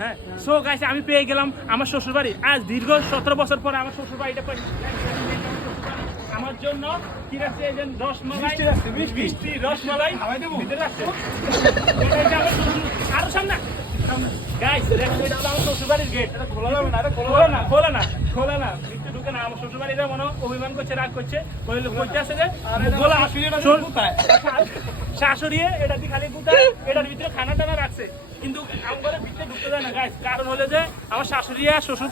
হ্যাঁ, so guys আমি পেয়ে গেলাম আমার শ্বশুর বাড়ি। আজ দীর্ঘ 17 বছর পরে আমার শ্বশুর বাড়িটা আমার জন্য কি রাখছে, এই যে রসমালাই, মিষ্টি রসমালাই ভিতরে রাখছে। আরো সামনে গাইস, এটা হলো আমার শ্বশুর বাড়ির গেট। এটা খোলা যাবে না, খোলা না, ভিতরে ঢুকে না। আমার শ্বশুর বাড়িটা মনে অভিমান করছে, রাগ করছে, কইতে আছে যে শাশুড়ি এটা দিয়ে খালি গুতা, এটার ভিতরে খানা টানা রাখছে, কিন্তু আমাদের ভিতরে ঢুকতে দেয় না গাইস। কারণ হলো যে আমার শাশুড়ি আর শ্বশুর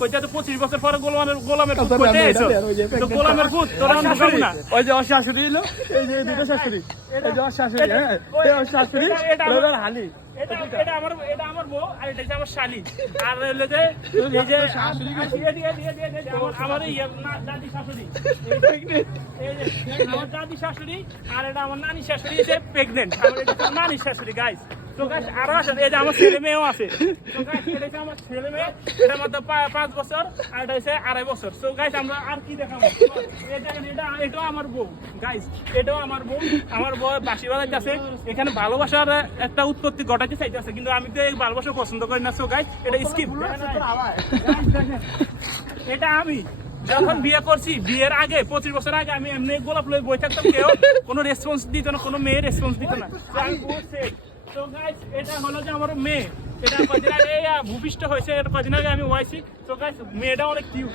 কইতে তো 25 বছর পরে গোলামের পুত কইতে আইছো, তো গোলামের পুত তোরা ঢুকাবো না। ওই যে ওর শাশুড়ি এলো, এই যে দুটো শাশুড়ি, এই যে ওর শাশুড়ি, হ্যাঁ এই ওর শাশুড়ি, এটা হালি, এটা আমার বউ আর এটা হচ্ছে আমার শালি। আর হলো যে এই যে শাশুড়ি আমার দাদি শাশুড়ি, আমার দাদি শাশুড়ি, আর এটা আমার নানি শাশুড়ি, যে প্রেগনেন্ট, আমার এটা নানি শাশুড়ি গাইস। তো গাইস আরো আসেন, এই যে আমার ছেলে মেয়েও আছে। তো গাইস এটা হচ্ছে আমার ছেলে মেয়ে, এটা মধ্যে 5 বছর আর এটা হচ্ছে 2.5 বছর। তো গাইস আমরা আর কি দেখাবো, এই দেখেন এটাও আমার বউ গাইস, এটাও আমার বউ। আমার বউ বাঁশি বাজাইতেছে, এখানে ভালোবাসার একটা উৎপত্তি ঘটাতে চাইতেছে, কিন্তু আমি তো এই ভালোবাসা পছন্দ করি না। সো গাইস এটা স্কিপ। এটা আমি যখন বিয়ে করছি, বিয়ের আগে 25 বছর আগে আমি এমনি গোলাপ লয়ে বই থাকতাম, কেউ কোনো রেসপন্স দিত না, কোনো মেয়ে রেসপন্স দিত না। আমি বলছি তো গাইস এটা হলো যে আমার মেয়ে, এটা কদিন আগে ভূপিষ্ঠ হয়েছে, এটা কদিন আগে আমি হয়েছি। তো গাইস মেয়েটা অনেক কিউট।